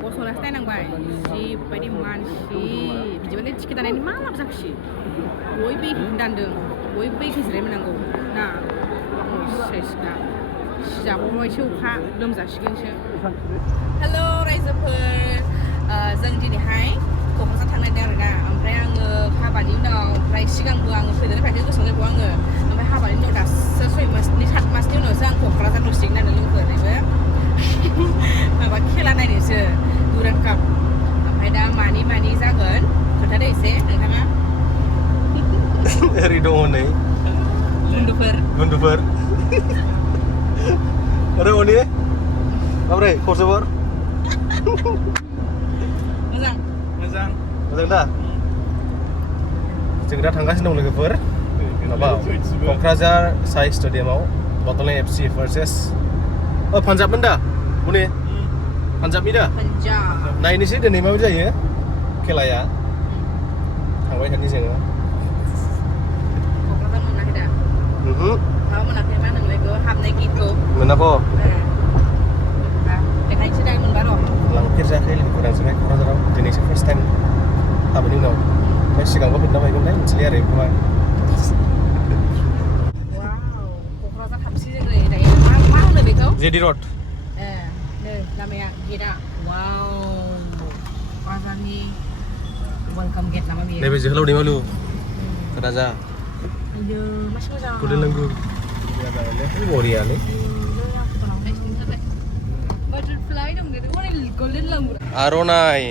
गसंनासो नायनांबाय जिबायदि मानसि बिदिबालाय टिकेट दानायनि मा लाब जाखोसै बयबो एखेखौनो दानदों बयबो एखे जिरायमोनांगौ ना सेसना सिजाबावबायसो अखा लोमजासिगोनसो हेल' रायजोफोर जों दिनैहाय क'क्राझार थांनो नागिरदों आरोना ओमफ्राय आङो हाबानि उनाव ओमफ्राय सिगांबो आङो फैनानै फायखारि गोसोआव जाबाय आङो ओमफ्राय हाबानि उनाव दासो 6 मासनि 7 मासनि उनावसो आं क'क्राझार दसिग नायनो लोगोफोर ओरैबो माबा खेला नायनोसो दुरान काप ओमफ्राय दा मानि जागोन खोन्थादो एसे नोंथाङा ओरै दङ नै गुन्दुफोर आरो अनि माब्रै खबर मोजां दा जों दा थांगासिनो दं लोगोफोर माबा क'क्राझार साइ स्टेडियामाव बड'लेण्ड एफसि भार्सेस पान्जाबमोन दा अनि पान्जाबनि दा नायनोसै दिनै माबायदि जायो खेलाया थांबाय थानि जोङो क'क्राझार मोनाखै दा माबा मोनाखै मा होनोमोनलाय बेखौ हाबनाय गितखौ मोनाखै देखायनोसै दा मोनबा र' लांफेरजायाखै लोगोफोर आंजोंहाय क'क्राझाराव दिनैसो फार्स्ट टाइम हाबानि उनाव ओमफ्राय सिगांबो मोनना बायगोनलाय मिथिलाय आरो बेखौहाय क'क्राझार हाबसै जोङो दायो मा होनो बेखौ जेडि रड नै लामाया गेटआ वाव क'क्राझारनि वेलकाम गेट नामा बेयो नैबे जोहोलाव दैमालु राजा आयो मासे मोजां कुडेलांगुर बरियालै बाटारफ्लाइ दं दे माने गल्डेन लांगुर आर'नाइ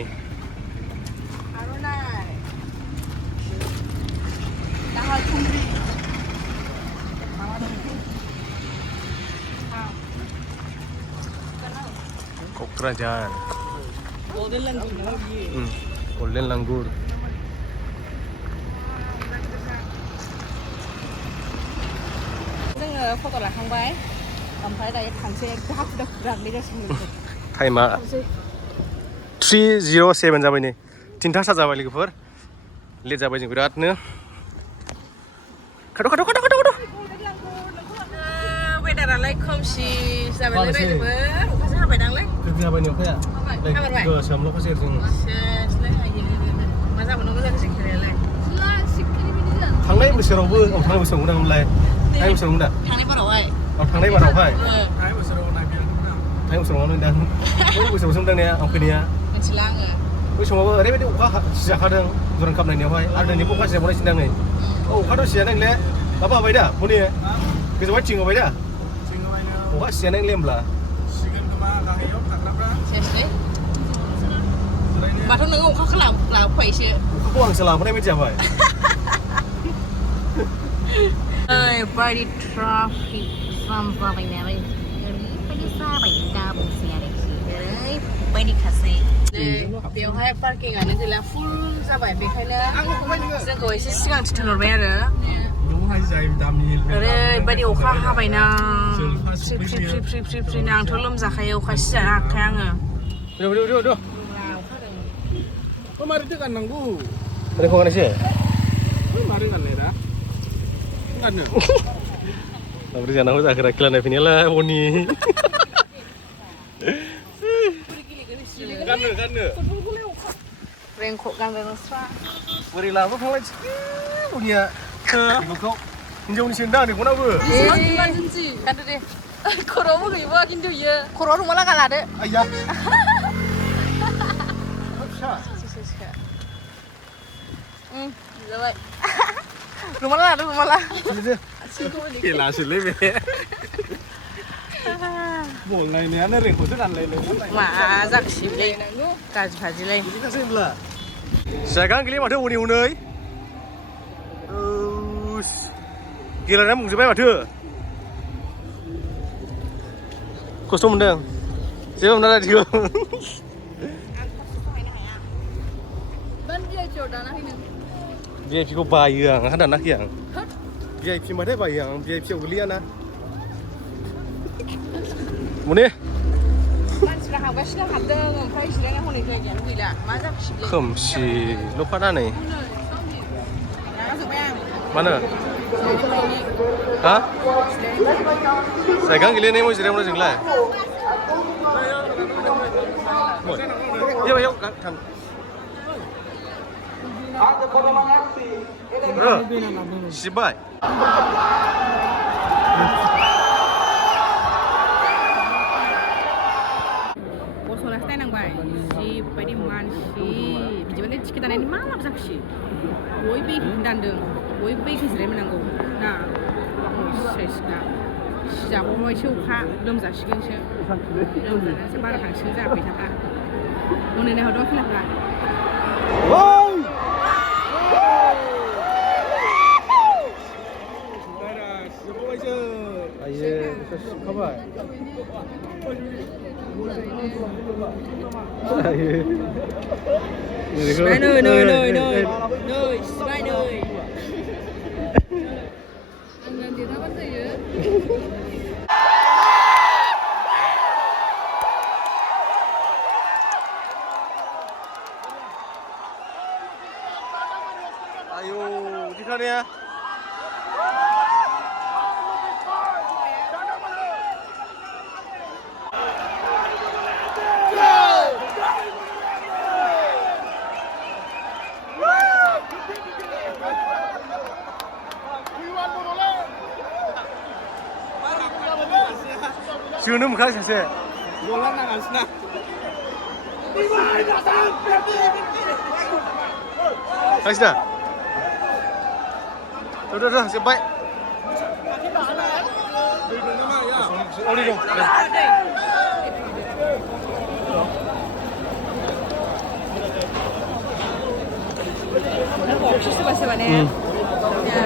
दाहाल थुंग्रि क'क्राझार गल्डेन लांगुर नामा बियो गल्डेन लांगुर जोङो फट' लाखांबाय ओमफ्राय दायो थांसै हाखु दाखु गाग्लिगासिनो टाइमा 3:07 जाबाय नै 3:00 जाबाय लोगोफोर लेट जाबाय जों बिरादनो खाथ' वेदारालाय खोमसि जाबायलै रायजोफोर अखासो हाबायदांलै हाबाय नै अखाया गोसोमल' अखासो जों मा जाबावनांगौ जाखोसै खेलायालाय थांनाय बोसोरावबो थांनाय बोसोराव मोनदांमोनलाय थांनाय बोसोराव मोनदा थांनाय बारावहाय थांनाय बारावहाय थांनाय बोसोराव मोनदां बै बोसोरावसो मोनदांनाया आं फैनाया मिथिला आङो बै समावबो ओरैबायदि अखा सिजाखादों दुरान काप नायनायावहाय आरो दिनैबो अखा सिजाबावनायसो दां नै अखाथ' सिजानाय नंले माबा होबाय दा हनै गोजौहाय थिं होबाय दा अखा सिजानाय नंले होमब्ला सेसलै माथो नोङो अखाखौ लाबोफायोसो अखाखौ आंसो लाबोनाय बायदि जाबाय ओरैबायदि ट्राफिक जाम जाबाय नालाय ओरैबायदि जाबाय दा बुंसै आरोखि ओरैबायदि खासै बेवहाय पार्किंआनो गैला फुल जाबाय बेखायनो जोंखौ एसे सिगांथि थिनहरबाय आरो ओरैबायदि अखा हाबायना फ्रि आंथ' लोमजाखायो अखा सिजानो हाखाया आङो मारै गाननांगौ ओरैखौ गाननोसै मारै गाननाय दा गाननो माबोरै जानांगौ जाखोरा खेला नायफैनायालाय हनि गाननो रेनकट गानबाय नोंस्रा बोरै लाबो थांलाय हनिया बेखौ हिनजावनिसो होनदां नोंखौनाबो इमारजेन्सि गानदो दे खर'आवबो गैबा खिन्थु इयो खर'आव रुमाल लागा लादो आइया फिसा जाबाय रुमाल लादो रुमाला खेलासोलै बे बल नायनायानो रेनकटसो गानलायलाय मा जाखिसै गाज्रि फाजिलाय जायगा गैले माथो हनै हनै गेलेनानै बुंजोबबाय माथो खस्थ' मोनदों जेबो मोना रायदिखौ VIP खौ बायो आं आंहा दानाखै आं VIP माथो बायो आं VIP आव गोलैयाना मने मानसिफ्रा हाबगासिनो हाबदों ओमफ्राय जिरायना हनै जायगायानो गैला मा जाखिसै खोमसिल'खा दा नै रागाजोंबाय आं मानो हा जायगा गैले नै जिरायना जोंलाय yuk kan. Sibai. Posolas tayo ng bahay. Si, pwede man si. Medyo ba kita na ini malam saksi. Woy baik dandeng. Woy baik is remenanggo. Na. Sesna. Siapa mau coba belum zaskin sih. Belum sebarang hasil apa siapa. Mana nih hodok kenapa? Wow. Aye, itu kabar. Aye. Nơi, Sibai nơi. Anh làm gì đó bắt gì vậy? Ayo, di sana ya. 지금 가 사실. Bola nagasna. 가시다. 저, 제발. 어디 좀. Aku opsi sebab-sebab ni. Ya.